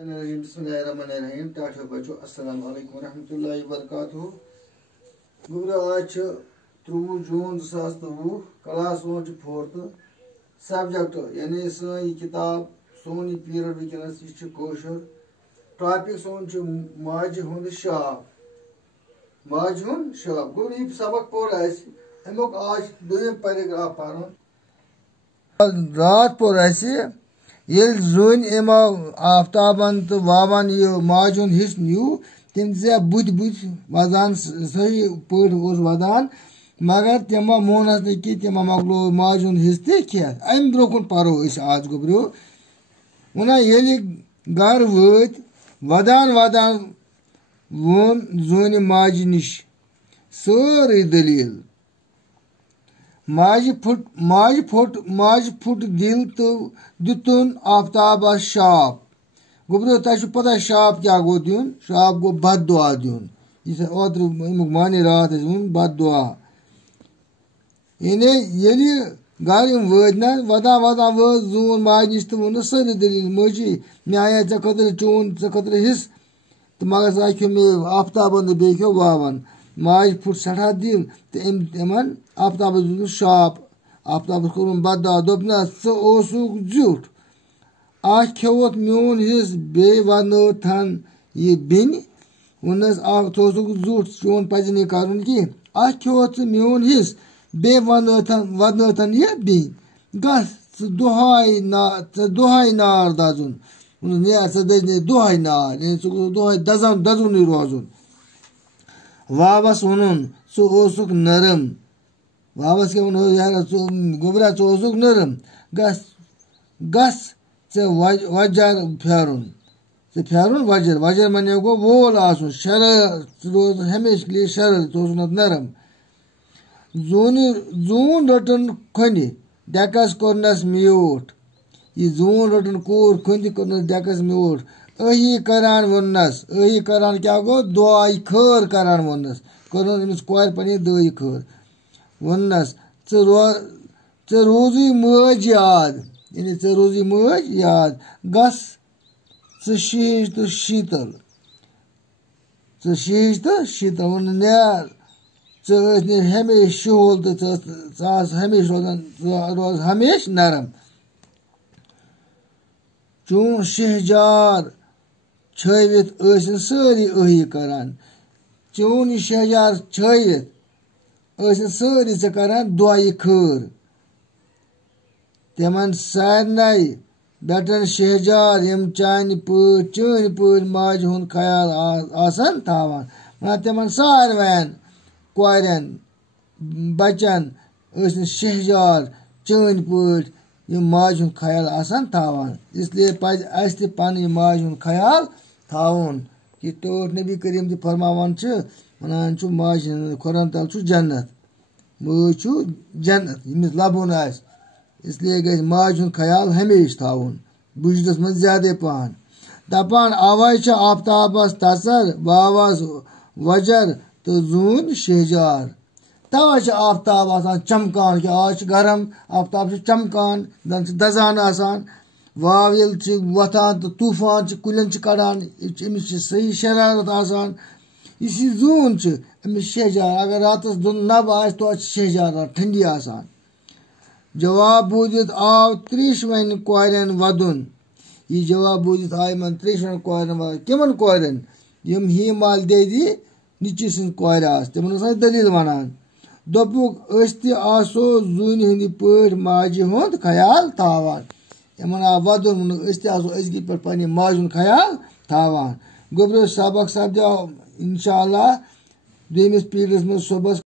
बिस्मिल्लाहिर्रहमानिर्रहीम। टाटा बच्चों, अस्सलाम वालेकुम रहमतुल्लाहि व बरकातुहू। गुब्रा आज 23 जून 2020। क्लास 1 4th सब्जेक्ट यानी सन किताब सोन पीरियड वनस यह कोशर। टॉपिक सोन माज हुंद शाप। माज हुंद शाप गो यह सबक पोर अमुक आज दोयम पैराग्राफ पर रात पोर ये जुन एम आफ्ताबन तो वावन यह माज हुंद हिस्स न्यू तम दिया बुत वदान सही पे वदान मगर तम मोनस न कि तम मकलो माज हुंद हिस्स तह अम ब्रोकुन परो आज गोब्रो वना ये गर वत वदान वदान वोन जुन माज निश सारी दलील माज फुट दिल तो दितुन आफ्ताबस शाप। गोब्रो तुम पता शाप क्या गो दिन? शाप गो बद दुआ दिन। ओत्र माने रात बद दुआ यानी ये गर वत ना वदान वदान वो जून माज निश तो वो सारी दलील मजी मे आया ऐ खुद चून खुद हिस्स तो मगर सा मे आफ्ताबन तो बे वावन माज फुट सठा दिल तो अमन आफ्ताबस दित शाप। आफ्ताबस कोर बददुआ दोप ना ज़ुठ खेवत मोन हिस्स बे वनथन यह बिन वनस ज़ुठ चोन पज नहीं कर खेवत मोन हिस्स बे वनथन यह बिन गस दुहाई नार दजुन दज दुहाई नार दुहाई दजुन रोजुन। वावस वनुन ज़ुक नरम। वावस क्या वो यार गोबरा ज़ुक नरम गस गस वजर फेरुन फेरुन वजर वजर मने गो वोल आसुन शर रोज हमेशा के लिए शर नरम। जून रटन खंड डेकस कोरनस म्यूट यह जून रटन कूर खंड कोरनस डेकस म्यूट अही करान वनस अही करान क्या गो दुआई खर करान वनस कोरनस अमिस कोर पने दई खर वनस चे रोजी मज याद यानी चे रोजी मज याद गस चे शीज तो शीतल चे शीज तो शीतल वन नेर चे हमेशा शोल तो हमेशा रोज हमेशा नरम। चून शहजार छवित सारी अही करान चून शहजार छवित सारी चे करान दुआई खर तमन सारनाई बेटन शहजार यम चान पे माज हुंद ख्याल आसान थावान वना तमन सारवन कोरन बचन शहजार चान पे माज हुंद ख्याल आसान थावान। इसलिए पज अस त पन माज हुंद ख्याल थावन कि टोट नबी करीम तो फरमावान वनान माज खुरन तल जन्नत मज जन्नत यमिस लबुन आस। इसलिए गई माज हुंद ख्याल हमेशा थावन बुजदस मन ज्यादा पहन दपान आवाज आफ्ताबस तसर वावस वजर तो जून शहजार तवे आफ्ताब आसान चमकान कि आज गरम आफ्ताब चमकान दन दजान आसान वाव ये वथान तो तूफान कुलन कड़ान अमिस सही शरारत आसान इस जून अमिस शहजार अगर रातस दुन नब आस तो शहजार ठंडी आसान। जवाब बूझित आव 30 वन कोरन वदुन यह जवाब बूझित आय मन 30 वन कोरन वदुन किमन कोरन यम ही माल दे दी निची सिन कोर आस तमन दलील वनान दोपुक आसो जून हंद पे माज हुंद ख्याल थावान यमन आ वदुन आसो अजगी पे पे माज हुंद ख्याल थावान। गोब्रो सबक सपदो इंशाअल्लाह दोयमिस पीरियडस में सुबह।